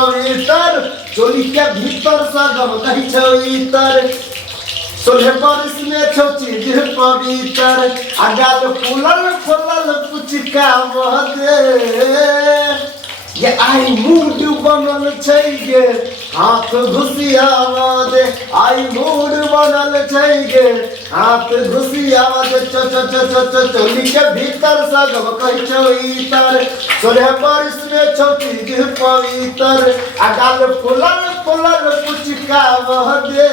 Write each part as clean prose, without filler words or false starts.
पवित्र चोली के भीतर सगम कही छईतर सोलह बरिस में छो चीज पवित्र अगाल फूलल फूलल कुछ काम दे ये आई मूड बनल छै गे हाथ घुसियावा दे आई मूड बनल छै गे हाथ घुसियावा दे चोली के भीतर सगम कही छईतर सोलह बरिस में छो चीज पवित्र अगाल फूलल फूलल कुछ काम दे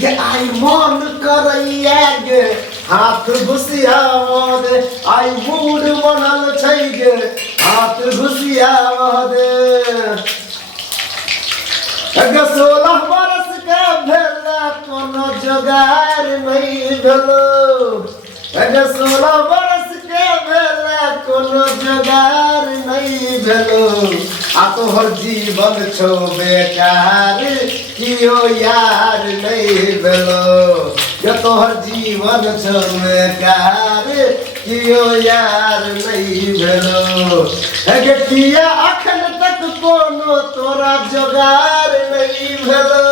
ये आई मन करैया गे हाथ घुसियावा दे आई मूड बनल छै गे हाथ घुसियावा दे 16 बरस के भेला कोनो जोगार नहीं भेलो 16 बरस के भेला कोनो जोगार नहीं भेलो आ तोहर जीवन छो बेकार कियो यार नहीं भेलो ये तोहर जीवन छो बेकार कियो यार नहीं भेलो हे किया अखन तक कोनो तोरा जोगार नहीं भेलो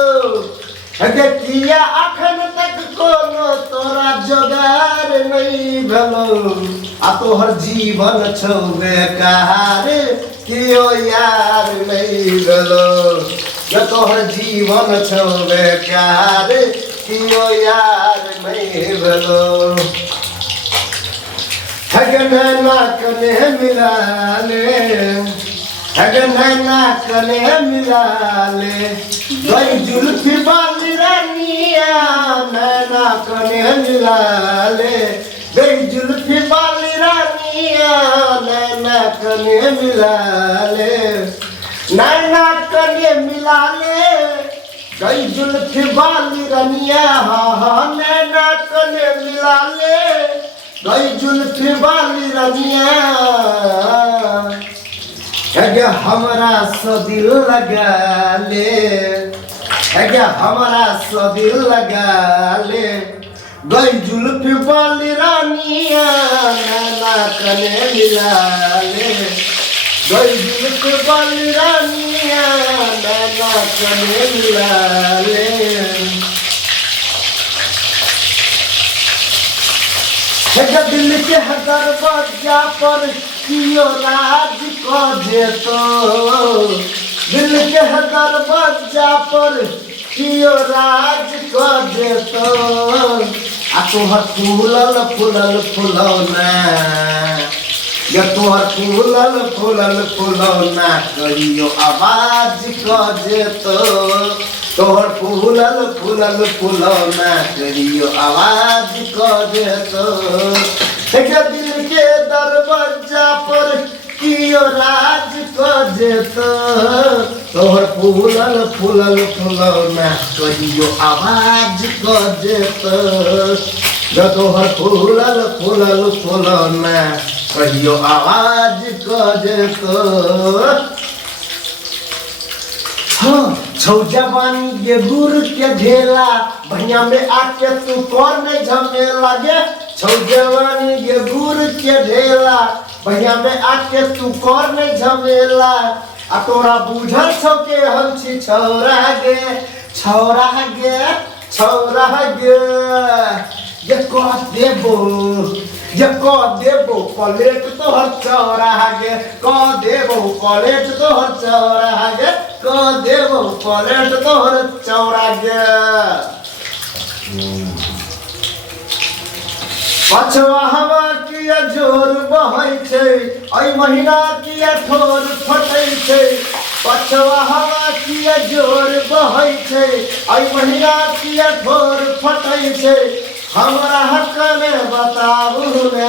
हे किया अखन तक कोनो तोरा जोगार नहीं भेलो आ तोहर जीवन छो बेकार कियो यार नहीं भेलो ये तोहर जीवन छो बेकार कियो यार नहीं भेलो हगनैना कने मिला ले हगनैना कने मिला ले गई जुल्फी वाली रानिया नैना कने मिला ले गई जुल्फी वाली रानिया नैना कने मिला ले नैना कने मिला ले गई जुल्फी वाली रानिया हाँ नैना कने मिला ले गई जुल्फी वाली रानिया है हमारा सो दिल लगा ले है हमारा सो दिल लगा ले गई जुल्फी वाली रानिया नैना कने मिला ले गई जुल्फी वाली रानिया नैना कने मिला ले दिल के दरवाजा पर कियो राज को जेतो दिल के दरवाजा पर कियो राज को जेतो आ तोहर फूलल फूलल फुलौना ये तोहर फूलल फूलल फुलौना कहियो आवाज को जेतो तोहर फूलल फूलल फुलौना कहियो आवाज को देतो दिल के दरवाजा पर कियो राज को देतो तोहर फूलल फूलल फुलौना कहियो आवाज को देतो तोहर फूलल फूलल फुलौना कहियो आवाज को देतो छौ जवानी ये गुर के ढेला भैया में आके तू कौन नहीं झमेला गे छौ जवानी ये गुर के ढेला भैया में आके तू कौन नहीं झमेला आ तोरा बुझल छौ के हम छी छौरा गे छौरा गे छौरा गे ये कह देबो कलेट तोहर चौरा गे कह देबो कलेट तोहर चौरा गे कह देबो कलेट तोहर चौरा गे पछवा हवा किया जोर बहै छै एहि महीना किया ठोर फटै छै पछवा हवा किया जोर बहै छै एहि महीना किया ठोर फटै छै हमरा हक में बताबू ने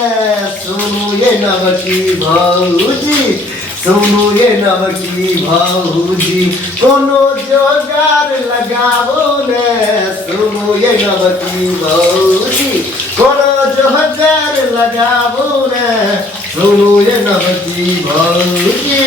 सुनू ये नवकी भौजी सुनू ये नवकी भौजी कोनो जोगार लगाबू ने सुनू ये नवकी भौजी कोनो जोगार लगाबू ने सुनू ये नवकी भौजी।